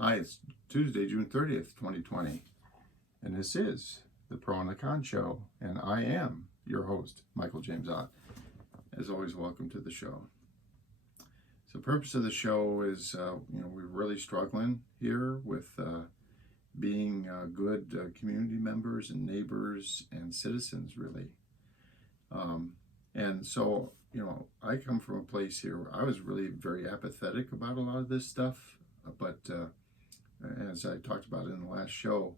Hi, it's Tuesday, June 30th, 2020, and this is the Pro and the Con Show, and I am your host, Michael James Ott. As always, welcome to the show. So the purpose of the show is, we're really struggling here with being good community members and neighbors and citizens, really. And so, I come from a place here where I was really very apathetic about a lot of this stuff, but as I talked about in the last show,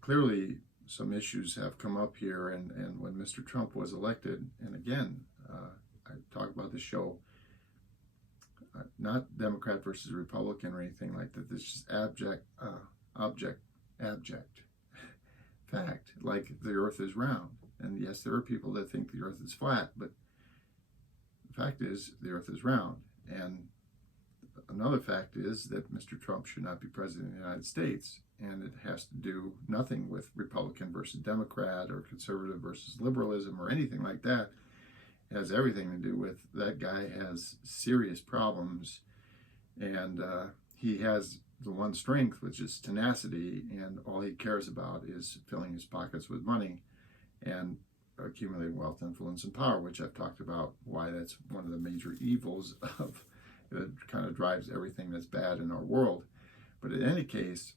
clearly some issues have come up here, and when Mr. Trump was elected, and again, I talk about the show, not Democrat versus Republican or anything like that. This is abject fact, like the earth is round. And yes, there are people that think the earth is flat, but the fact is the earth is round. And another fact is that Mr. Trump should not be president of the United States, and it has to do nothing with Republican versus Democrat or conservative versus liberalism or anything like that. It has everything to do with that guy has serious problems, and he has the one strength, which is tenacity, and all he cares about is filling his pockets with money and accumulating wealth, influence, and power, which I've talked about why that's one of the major evils of that kind of drives everything that's bad in our world. But in any case,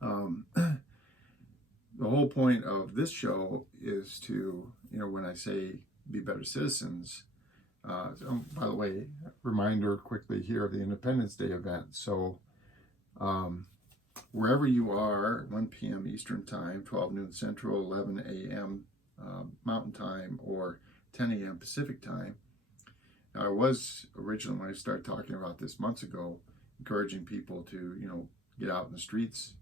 the whole point of this show is to, when I say be better citizens, by the way, reminder quickly here of the Independence Day event. So wherever you are, 1 p.m. Eastern Time, 12 noon Central, 11 a.m. Mountain Time, or 10 a.m. Pacific Time. Now, I was originally, when I started talking about this months ago, encouraging people to, get out in the streets,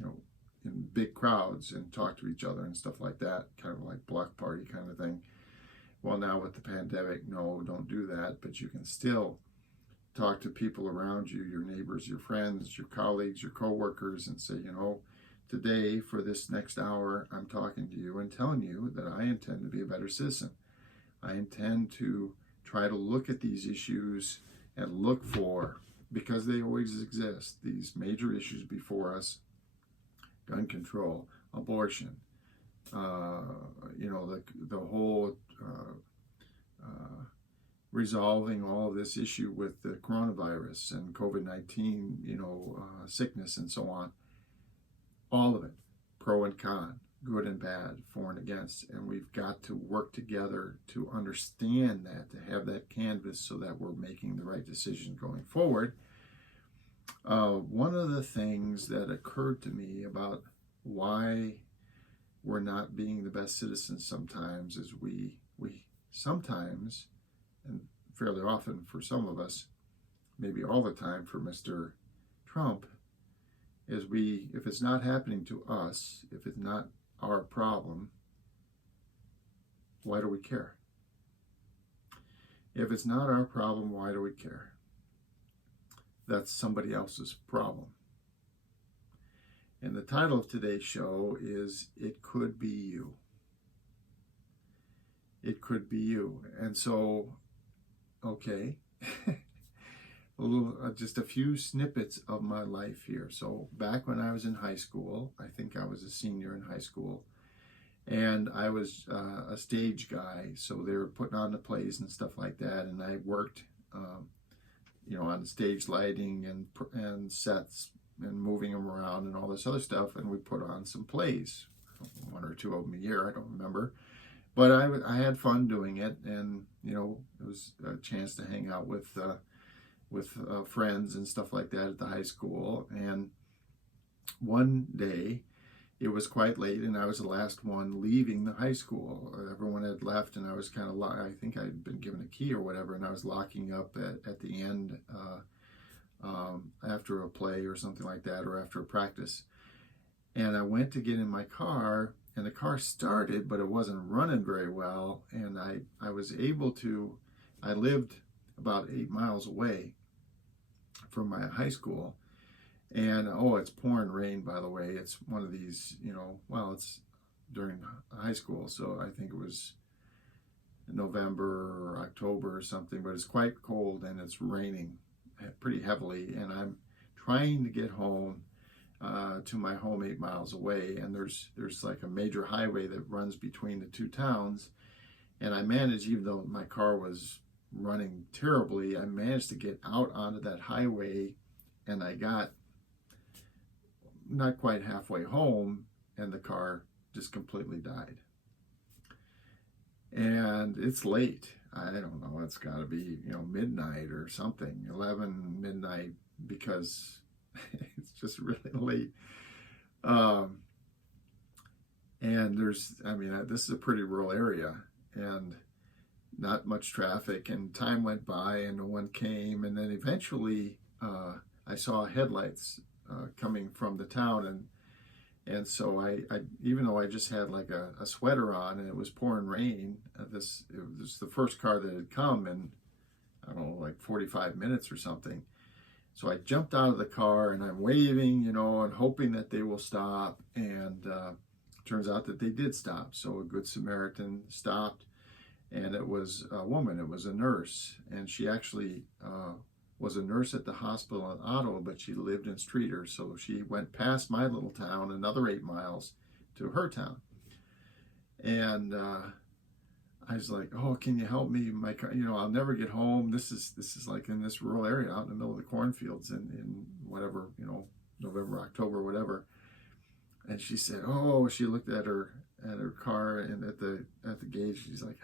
in big crowds and talk to each other and stuff like that, kind of like block party kind of thing. Well, now with the pandemic, no, don't do that, but you can still talk to people around you, your neighbors, your friends, your colleagues, your coworkers, and say, today for this next hour, I'm talking to you and telling you that I intend to be a better citizen. I intend to try to look at these issues and look for, because they always exist, these major issues before us: gun control, abortion, the whole resolving all of this issue with the coronavirus and COVID-19, sickness and so on. All of it, pro and con, good and bad, for and against. And we've got to work together to understand that, to have that canvas so that we're making the right decision going forward. One of the things that occurred to me about why we're not being the best citizens sometimes is we sometimes, and fairly often for some of us, maybe all the time for Mr. Trump, is if it's not happening to us, if it's not our problem, why do we care? If it's not our problem, why do we care? That's somebody else's problem. And the title of today's show is It Could Be You. It could be you. And so, okay, just a few snippets of my life here. So back when I was in high school, I think I was a senior in high school, and I was a stage guy. So they were putting on the plays and stuff like that, and I worked, on stage lighting and sets and moving them around and all this other stuff. And we put on some plays, one or two of them a year, I don't remember. But I had fun doing it, and it was a chance to hang out with friends and stuff like that at the high school. And one day, it was quite late, and I was the last one leaving the high school. Everyone had left, and I was kind of I think I'd been given a key or whatever, and I was locking up at the end after a play or something like that, or after a practice. And I went to get in my car, and the car started, but it wasn't running very well. And I was able to, I lived about 8 miles away from my high school. And, it's pouring rain, by the way. It's one of these, it's during high school. So I think it was November or October or something, but it's quite cold and it's raining pretty heavily. And I'm trying to get home to my home 8 miles away, and there's like a major highway that runs between the two towns, and I managed, even though my car was running terribly, I managed to get out onto that highway, and I got not quite halfway home, and the car just completely died. And it's late. I don't know, it's got to be, midnight or something, 11 midnight, because it's just really late. And this is a pretty rural area, and not much traffic, and time went by and no one came. And then eventually I saw headlights coming from the town, and so I even though I just had like a sweater on and it was pouring rain, it was the first car that had come in, I don't know, like 45 minutes or something. So I jumped out of the car and I'm waving, and hoping that they will stop. And turns out that they did stop. So a Good Samaritan stopped, and it was a woman. It was a nurse, and she actually was a nurse at the hospital in Ottawa, but she lived in Streator. So she went past my little town, another 8 miles to her town. And I was like, "Oh, can you help me? My car, I'll never get home. This is like in this rural area out in the middle of the cornfields in whatever, November, October, whatever." And she said, "Oh," she looked at her car and at the gauge. She's like,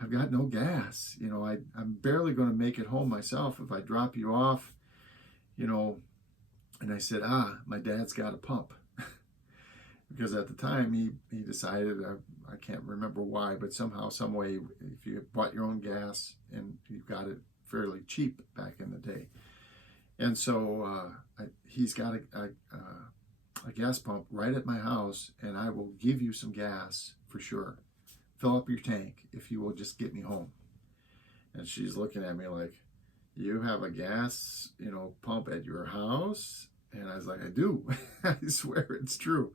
"I've got no gas. I'm barely going to make it home myself if I drop you off, And I said, my dad's got a pump." Because at the time he decided, I can't remember why, but somehow, some way, if you bought your own gas, and you got it fairly cheap back in the day. And so he's got a gas pump right at my house, and I will give you some gas for sure. Fill up your tank if you will just get me home. And she's looking at me like, "You have a gas, pump at your house?" And I was like, "I do." I swear it's true.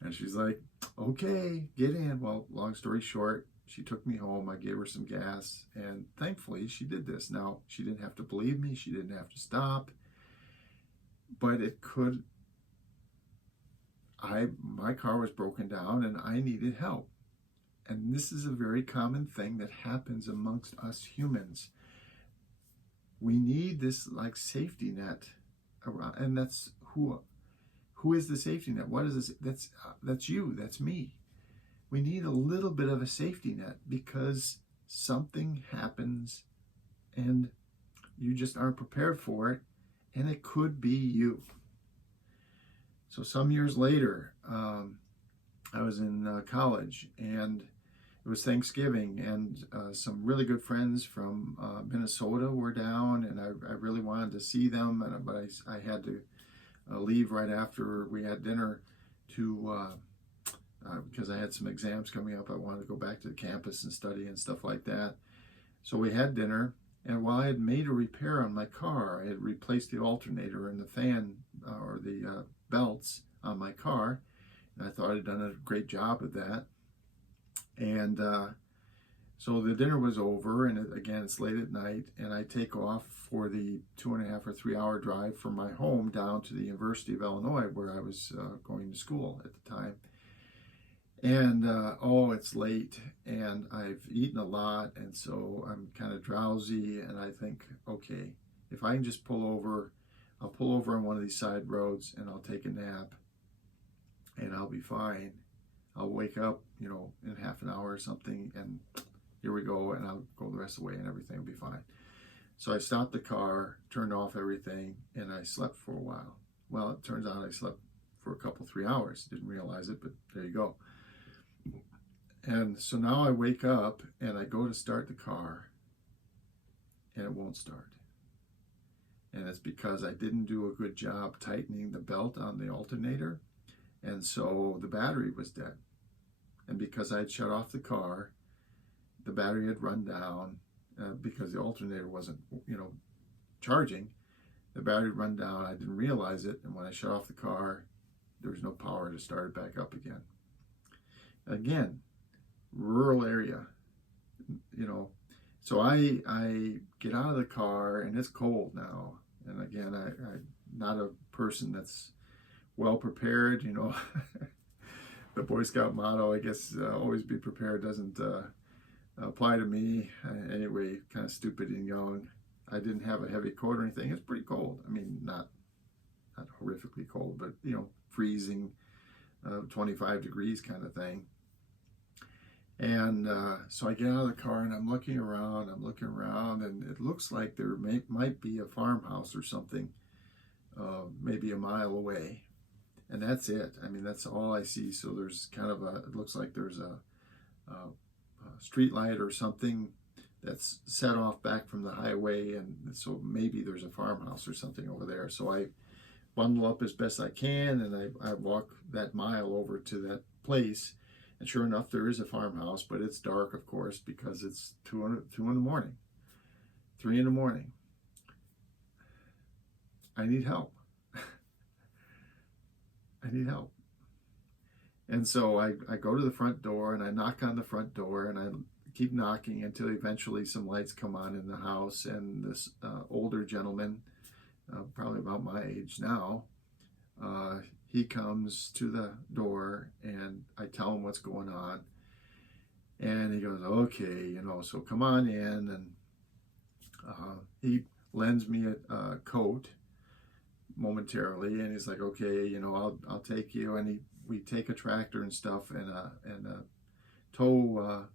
And she's like, "Okay, get in." Well, long story short, she took me home. I gave her some gas, and thankfully she did this. Now, she didn't have to believe me. She didn't have to stop. But it could. My car was broken down, and I needed help. And this is a very common thing that happens amongst us humans. We need this like safety net around, and that's who is the safety net? What is this? That's you. That's me. We need a little bit of a safety net because something happens and you just aren't prepared for it, and it could be you. So some years later, I was in college, and it was Thanksgiving, and some really good friends from Minnesota were down, and I really wanted to see them, but I had to leave right after we had dinner because I had some exams coming up. I wanted to go back to the campus and study and stuff like that. So we had dinner, and while I had made a repair on my car, I had replaced the alternator and the fan or the belts on my car, and I thought I'd done a great job of that. And so the dinner was over, and again, it's late at night, and I take off for the 2.5 or 3 hour drive from my home down to the University of Illinois, where I was going to school at the time. And it's late, and I've eaten a lot, and so I'm kind of drowsy, and I think, okay, if I can just pull over, I'll pull over on one of these side roads, and I'll take a nap, and I'll be fine. I'll wake up, in half an hour or something, and here we go, and I'll go the rest of the way, and everything will be fine. So I stopped the car, turned off everything, and I slept for a while. Well, it turns out I slept for a couple, 3 hours. Didn't realize it, but there you go. And so now I wake up, and I go to start the car, and it won't start. And it's because I didn't do a good job tightening the belt on the alternator, and so the battery was dead. And because I had shut off the car, the battery had run down because the alternator wasn't, charging. The battery had run down. I didn't realize it, and when I shut off the car, there was no power to start it back up again. Again, rural area, So I get out of the car, and it's cold now. And again, I not a person that's well prepared. The Boy Scout motto, I guess, always be prepared, doesn't apply to me. Anyway, kind of stupid and young. I didn't have a heavy coat or anything. It's pretty cold. I mean, not horrifically cold, but freezing, 25 degrees kind of thing. And so I get out of the car and I'm looking around, and it looks like there might be a farmhouse or something, maybe a mile away. And that's it. I mean, that's all I see. So there's kind of it looks like there's a street light or something that's set off back from the highway. And so maybe there's a farmhouse or something over there. So I bundle up as best I can, and I walk that mile over to that place. And sure enough, there is a farmhouse, but it's dark, of course, because it's 2 in the morning, 3 in the morning. I need help. I need help. And so I go to the front door and I knock on the front door, and I keep knocking until eventually some lights come on in the house. And this older gentleman, probably about my age now, he comes to the door, and I tell him what's going on. And he goes, okay, so come on in. And he lends me a coat momentarily, and he's like, okay, I'll take you. And we take a tractor and stuff, and a tow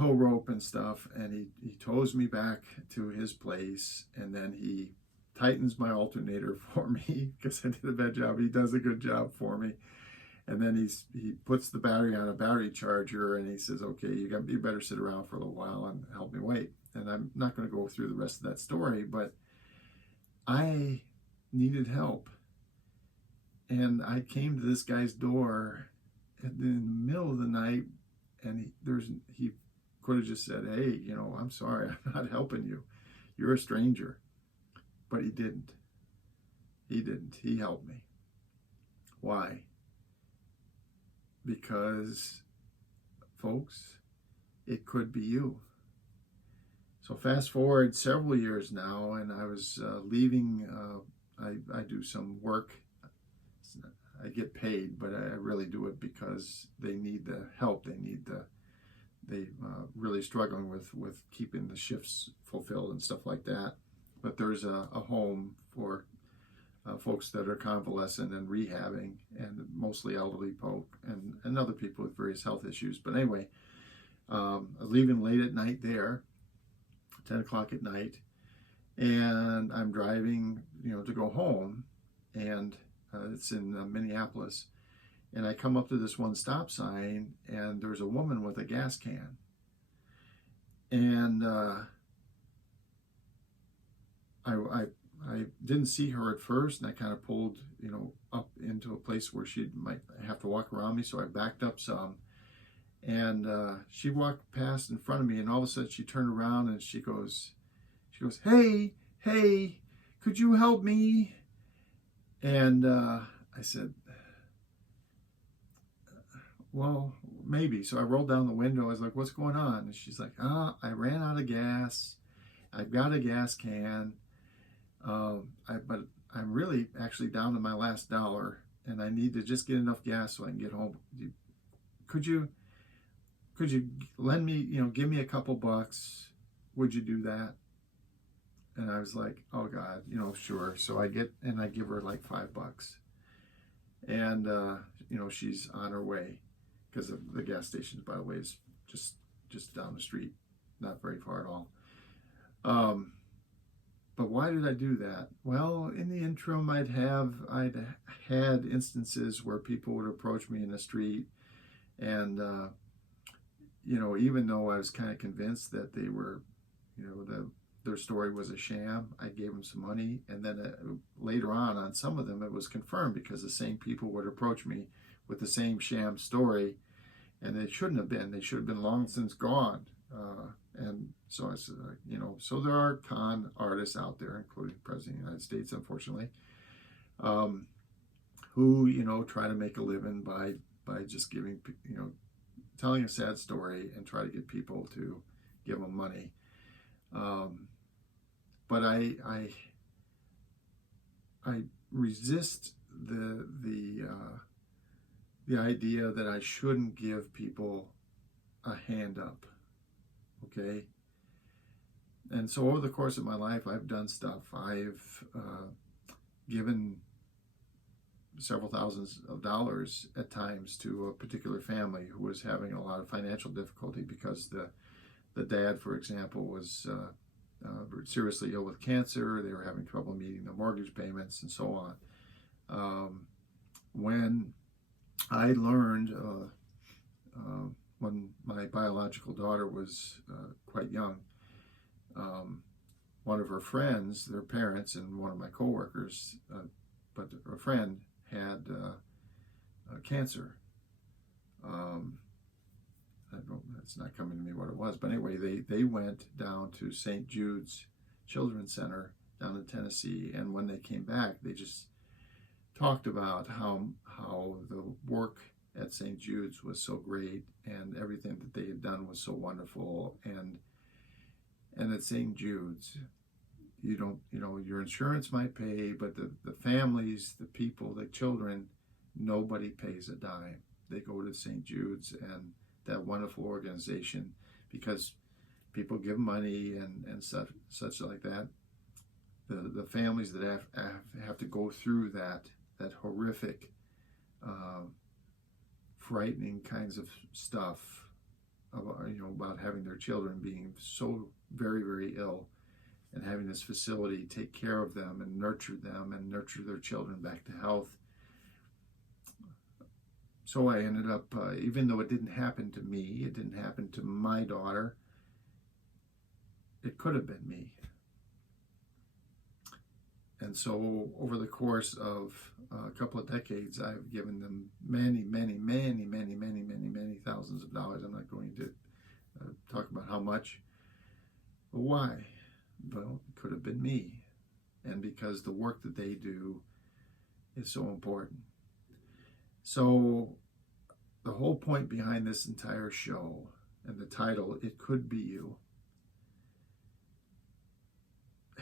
rope and stuff, and he tows me back to his place, and then he tightens my alternator for me because I did a bad job. He does a good job for me. And then he puts the battery on a battery charger, and he says, okay, you better sit around for a little while and help me wait. And I'm not going to go through the rest of that story, but I needed help. And I came to this guy's door in the middle of the night, and he could have just said, hey, I'm sorry, I'm not helping you. You're a stranger. But he didn't. He helped me. Why? Because, folks, it could be you. So fast forward several years now, and I was leaving. I do some work. I get paid, but I really do it because they need the help. They really struggling with keeping the shifts fulfilled and stuff like that. But there's a home for folks that are convalescent and rehabbing, and mostly elderly folk and other people with various health issues. But anyway, I was leaving late at night there, 10 o'clock at night, and I'm driving, to go home, and it's in Minneapolis, and I come up to this one stop sign, and there's a woman with a gas can, and I didn't see her at first, and I kind of pulled, up into a place where she might have to walk around me, so I backed up some, and she walked past in front of me, and all of a sudden she turned around and she goes, hey, could you help me? And I said, well, maybe. So I rolled down the window. I was like, what's going on? And she's like, I ran out of gas. I've got a gas can. But I'm really actually down to my last dollar, and I need to just get enough gas so I can get home. Could you lend me, give me a couple bucks? Would you do that? And I was like, oh God, sure. So I give her like $5, and she's on her way, because the gas station, by the way, is just down the street, not very far at all. But why did I do that? Well, in the interim, I'd had instances where people would approach me in the street, and even though I was kind of convinced that they were, their story was a sham, I gave them some money, and then later on some of them it was confirmed, because the same people would approach me with the same sham story, and they shouldn't have been. They should have been long since gone. And so I said, so there are con artists out there, including the President of the United States, unfortunately, who, try to make a living by just giving, telling a sad story and try to get people to give them money. But I resist the idea that I shouldn't give people a hand up. Okay. And so over the course of my life, I've done stuff. I've given several thousands of dollars at times to a particular family who was having a lot of financial difficulty because the dad, for example, was seriously ill with cancer. They were having trouble meeting the mortgage payments and so on. When I learned when my biological daughter was quite young, one of her friends, their parents, and one of my coworkers, but a friend had cancer. It's not coming to me what it was, but anyway, they went down to St. Jude's Children's Center down in Tennessee, and when they came back, they just talked about how the work at St. Jude's was so great, and everything that they had done was so wonderful, and at St. Jude's, you don't, your insurance might pay, but the families, the people, the children, nobody pays a dime. They go to St. Jude's and that wonderful organization because people give money and such like that. The families that have to go through that horrific, frightening kinds of stuff about having their children being so very, very ill, and having this facility take care of them and nurture their children back to health. So I ended up, even though it didn't happen to me, it didn't happen to my daughter, it could have been me. And so over the course of a couple of decades, I've given them many, many, many, many, many, many, many thousands of dollars. I'm not going to talk about how much. But why? Well, it could have been me. And because the work that they do is so important. So the whole point behind this entire show and the title, It Could Be You,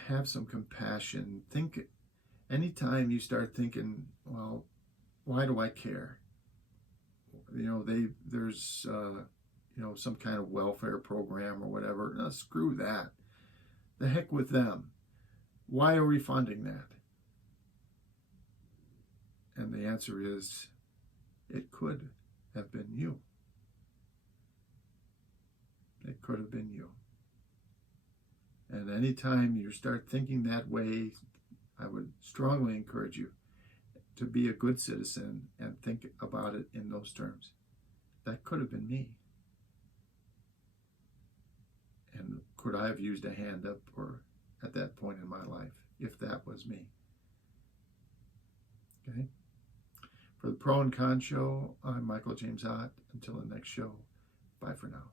have some compassion. Think, anytime you start thinking, well, why do I care? There's some kind of welfare program or whatever. No, screw that. The heck with them. Why are we funding that? And the answer is, it could have been you. It could have been you. And anytime you start thinking that way, I would strongly encourage you to be a good citizen and think about it in those terms. That could have been me. And could I have used a hand up or at that point in my life if that was me? Okay? For the Pro and Con Show, I'm Michael James Ott. Until the next show, bye for now.